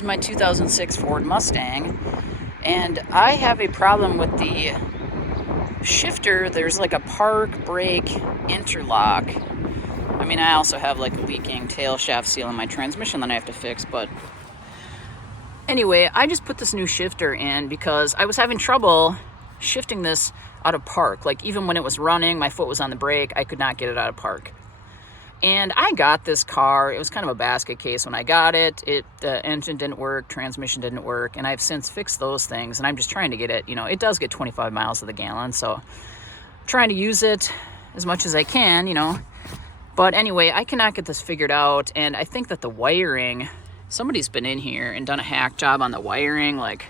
is my 2006 Ford Mustang, and I have a problem with the shifter. There's like a park brake interlock. I mean, I also have like a leaking tail shaft seal in my transmission that I have to fix, but anyway, I just put this new shifter in because I was having trouble shifting this out of park. Like, even when it was running, my foot was on the brake, I could not get it out of park. And I got this car. It was kind of a basket case when I got it. The engine didn't work, transmission didn't work, and I've since fixed those things, and I'm just trying to get it, it does get 25 miles to the gallon, so I'm trying to use it as much as I can, But anyway, I cannot get this figured out, and I think that the wiring, somebody's been in here and done a hack job on the wiring. Like,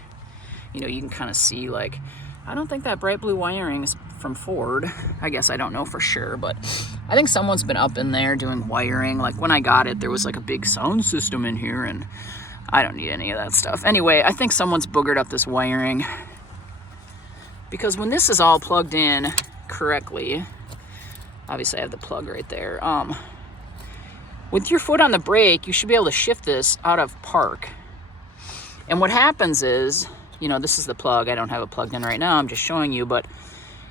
you can kind of see, like, I don't think that bright blue wiring is from Ford. I guess I don't know for sure, but I think someone's been up in there doing wiring. Like, when I got it, there was like a big sound system in here, and I don't need any of that stuff. Anyway, I think someone's boogered up this wiring, because when this is all plugged in correctly, obviously I have the plug right there. With your foot on the brake, you should be able to shift this out of park. And what happens is, this is the plug. I don't have it plugged in right now. I'm just showing you, but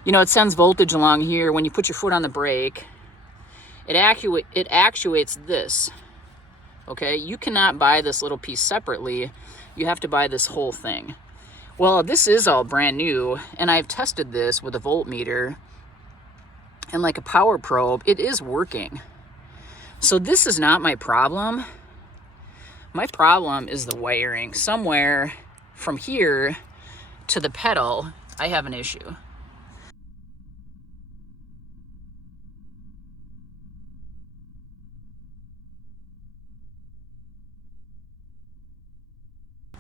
it sends voltage along here. When you put your foot on the brake, it actuates this. Okay, you cannot buy this little piece separately. You have to buy this whole thing. Well, this is all brand new, and I've tested this with a voltmeter and like a power probe. It is working. So this is not my problem. My problem is the wiring. Somewhere from here to the pedal, I have an issue.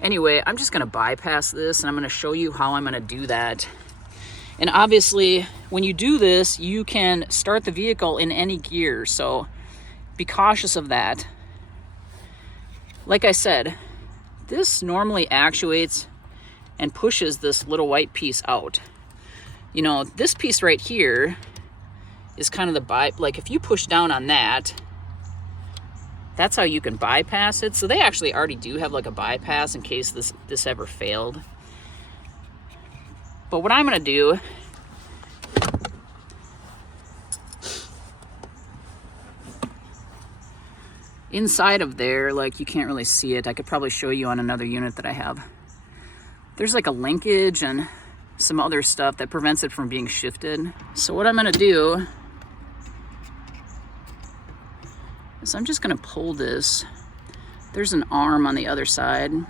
Anyway, I'm just going to bypass this, and I'm going to show you how I'm going to do that. And obviously, when you do this, you can start the vehicle in any gear, so be cautious of that. Like I said, this normally actuates and pushes this little white piece out. This piece right here is kind of the like, if you push down on that, that's how you can bypass it. So they actually already do have like a bypass in case this ever failed. But what I'm gonna do, inside of there, like, you can't really see it. I could probably show you on another unit that I have. There's like a linkage and some other stuff that prevents it from being shifted. So what I'm gonna do is I'm just gonna pull this. There's an arm on the other side. You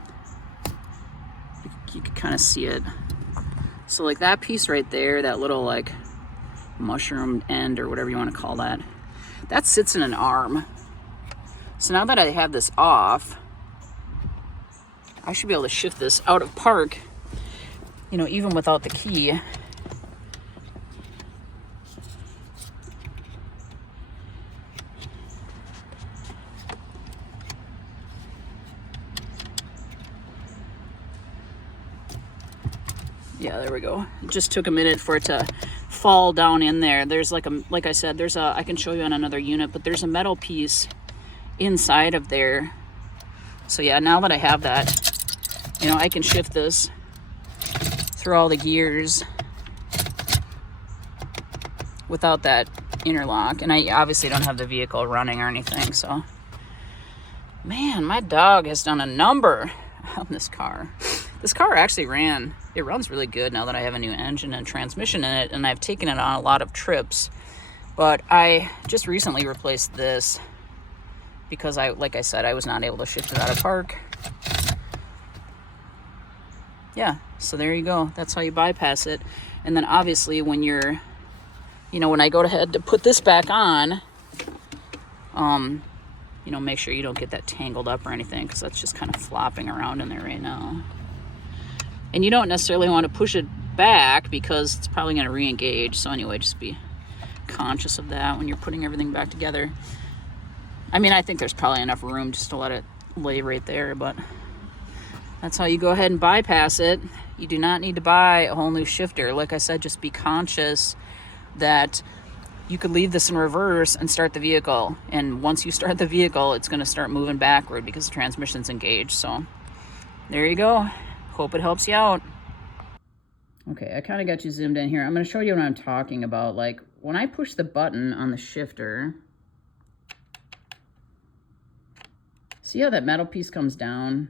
can kind of see it. So like that piece right there, that little like mushroom end or whatever you want to call that, that sits in an arm. So now that I have this off, I should be able to shift this out of park, even without the key. Yeah, there we go. It just took a minute for it to fall down in there. There's like I said, I can show you on another unit, but there's a metal piece inside of there. So yeah, now that I have that, I can shift this through all the gears without that interlock. And I obviously don't have the vehicle running or anything, so. Man, my dog has done a number on this car. This car actually runs really good now that I have a new engine and transmission in it, and I've taken it on a lot of trips. But I just recently replaced this because like I said, I was not able to shift it out of park. Yeah, so there you go. That's how you bypass it. And then obviously when you're, when I go ahead to put this back on, make sure you don't get that tangled up or anything, because that's just kind of flopping around in there right now. And you don't necessarily want to push it back because it's probably going to re-engage. So anyway, just be conscious of that when you're putting everything back together. I mean, I think there's probably enough room just to let it lay right there, but that's how you go ahead and bypass it. You do not need to buy a whole new shifter. Like I said, just be conscious that you could leave this in reverse and start the vehicle. And once you start the vehicle, it's going to start moving backward because the transmission's engaged. So there you go. Hope it helps you out. Okay, I kind of got you zoomed in here. I'm going to show you what I'm talking about. Like, when I push the button on the shifter, see how that metal piece comes down?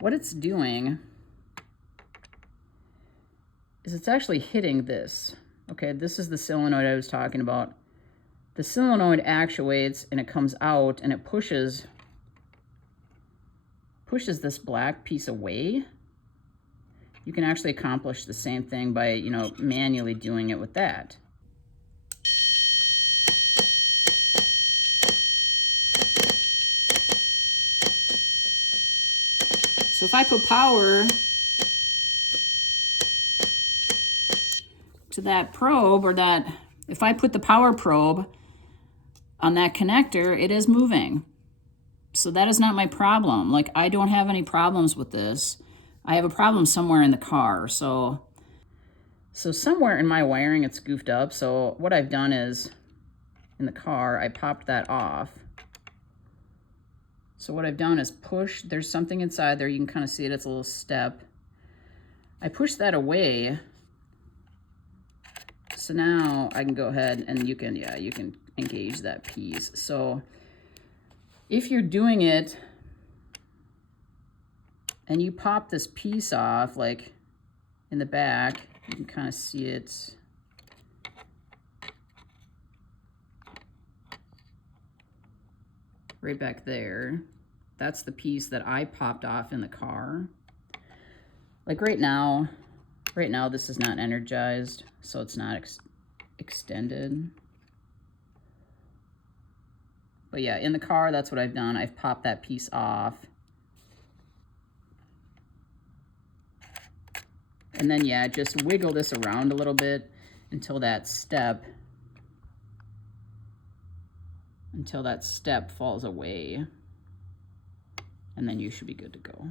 What it's doing is it's actually hitting this. Okay, this is the solenoid I was talking about. The solenoid actuates and it comes out and it pushes this black piece away. You can actually accomplish the same thing by, you know, manually doing it with that. So if I put power to that probe, or that, if I put the power probe on that connector, it is moving. So that is not my problem. Like, I don't have any problems with this. I have a problem somewhere in the car. So somewhere in my wiring it's goofed up. So what I've done is, in the car, I popped that off. So what I've done is push, there's something inside there, you can kind of see it, it's a little step. I push that away. So now I can go ahead and you can engage that piece. So if you're doing it and you pop this piece off, like in the back, you can kind of see it. Right back there. That's the piece that I popped off in the car. Like right now this is not energized, so it's not extended. But yeah, in the car, that's what I've done. I've popped that piece off. And then, yeah, just wiggle this around a little bit until that step falls away. And then you should be good to go.